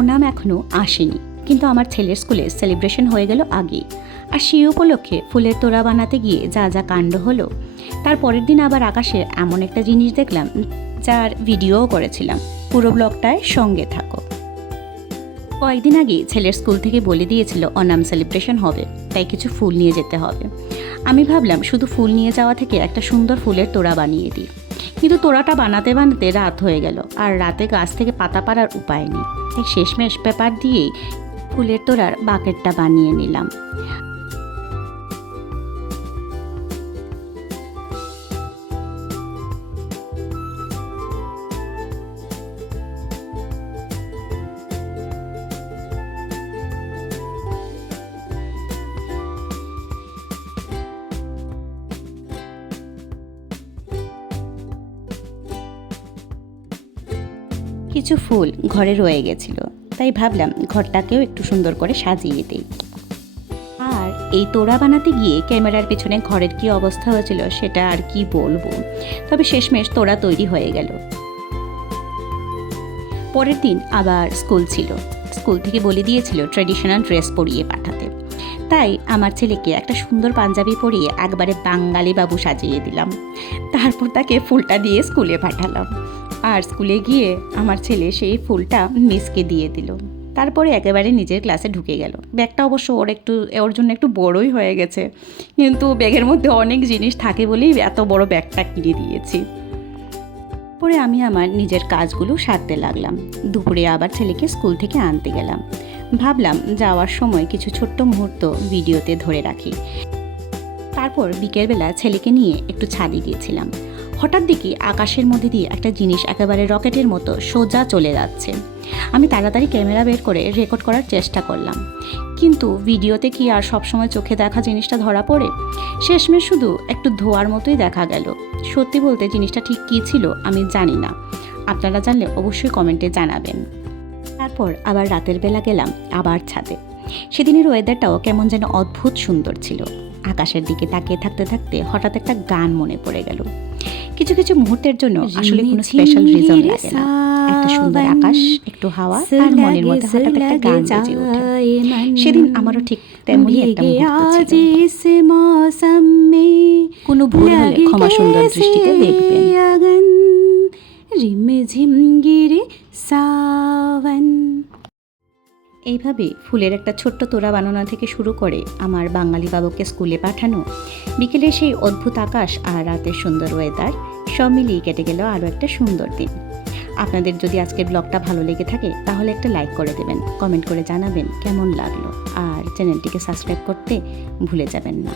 ওনাম এখনও আসেনি, কিন্তু আমার ছেলের স্কুলে সেলিব্রেশন হয়ে গেল আগেই। আর সেই উপলক্ষে ফুলের তোড়া বানাতে গিয়ে যা যা কাণ্ড হলো, তার পরের দিন আবার আকাশে এমন একটা জিনিস দেখলাম যার ভিডিওও করেছিলাম। পুরো ব্লগটায় সঙ্গে থাকো। কয়েকদিন আগে ছেলের স্কুল থেকে বলে দিয়েছিল ওনাম সেলিব্রেশন হবে, তাই কিছু ফুল নিয়ে যেতে হবে। আমি ভাবলাম শুধু ফুল নিয়ে যাওয়া থেকে একটা সুন্দর ফুলের তোড়া বানিয়ে দিই, কিন্তু তোড়াটা বানাতে বানাতে রাত হয়ে গেল, আর রাতে গাছ থেকে পাতা পাড়ার উপায় নেই, তাই শেষমেশ পেপার দিয়েই ফুলের তোড়ার বাকেটটা বানিয়ে নিলাম। কিছু ফুল ঘরে রয়ে গেছিল, তাই ভাবলাম ঘরটাকেও একটু সুন্দর করে সাজিয়ে দিই। আর এই তোড়া বানাতে গিয়ে ক্যামেরার পেছনে ঘরের কি অবস্থা হয়েছিল সেটা আর কি বলবো, তবে শেষমেশ তোড়া তৈরি হয়ে গেল। পরের দিন আবার স্কুল ছিল, স্কুল থেকে বলে দিয়েছিল ট্র্যাডিশনাল ড্রেস পরিয়ে পাঠাতে, তাই আমার ছেলেকে একটা সুন্দর পাঞ্জাবি পরিয়ে একবারে বাঙালি বাবু সাজিয়ে দিলাম। তারপর তাকে ফুলটা দিয়ে স্কুলে পাঠালাম, আর স্কুলে গিয়ে আমার ছেলে সেই ফুলটা মিসকে দিয়ে দিল। তারপরে একেবারে নিজের ক্লাসে ঢুকে গেল। ব্যাগটা অবশ্য ওর জন্য একটু বড়ই হয়ে গেছে, কিন্তু ব্যাগের মধ্যে অনেক জিনিস থাকে বলেই এত বড় ব্যাগটা কিনে দিয়েছি। পরে আমি আমার নিজের কাজগুলো সারতে লাগলাম। দুপুরে আবার ছেলেকে স্কুল থেকে আনতে গেলাম। ভাবলাম যাওয়ার সময় কিছু ছোট্ট মুহূর্ত ভিডিওতে ধরে রাখি। তারপর বিকেলবেলা ছেলেকে নিয়ে একটু ছাদে গিয়েছিলাম। হঠাৎ দেখি আকাশের মধ্যে দিয়ে একটা জিনিস একেবারে রকেটের মতো সোজা চলে যাচ্ছে। আমি তাড়াতাড়ি ক্যামেরা বের করে রেকর্ড করার চেষ্টা করলাম, কিন্তু ভিডিওতে কি আর সবসময় চোখে দেখা জিনিসটা ধরা পড়ে? শেষমেশ শুধু একটু ধোয়ার মতোই দেখা গেল। সত্যি বলতে জিনিসটা ঠিক কী ছিল আমি জানি না, আপনারা জানলে অবশ্যই কমেন্টে জানাবেন। তারপর আবার রাতের বেলা গেলাম আবার ছাদে। সেদিনের ওয়েদারটাও কেমন যেন অদ্ভুত সুন্দর ছিল। আকাশের দিকে তাকিয়ে থাকতে থাকতে হঠাৎ একটা গান মনে পড়ে গেল। কিছু কিছু মুহূর্তের জন্য আসলে কোনো স্পেশাল রিজন লাগে না, একটা সুন্দর আকাশ, একটু হাওয়া, আর মনের মধ্যে হঠাৎ একটা গান বেজে ওঠে। সেদিন আমারও ঠিক তেমনই একটা মুহূর্ত ছিল। কোনো ভুল হলে ক্ষমা সুন্দর দৃষ্টিতে দেখবেন। এইভাবে ফুলের একটা ছোট্ট তোড়া বানানো থেকে শুরু করে আমার বাঙালি বাবুকে স্কুলে পাঠানো, বিকেলে সেই অদ্ভুত আকাশ আর রাতের সুন্দর ওয়েদার, সব মিলিয়ে কেটে গেল আরও একটা সুন্দর দিন। আপনাদের যদি আজকের ব্লগটা ভালো লেগে থাকে তাহলে একটা লাইক করে দেবেন, কমেন্ট করে জানাবেন কেমন লাগলো, আর চ্যানেলটিকে সাবস্ক্রাইব করতে ভুলে যাবেন না।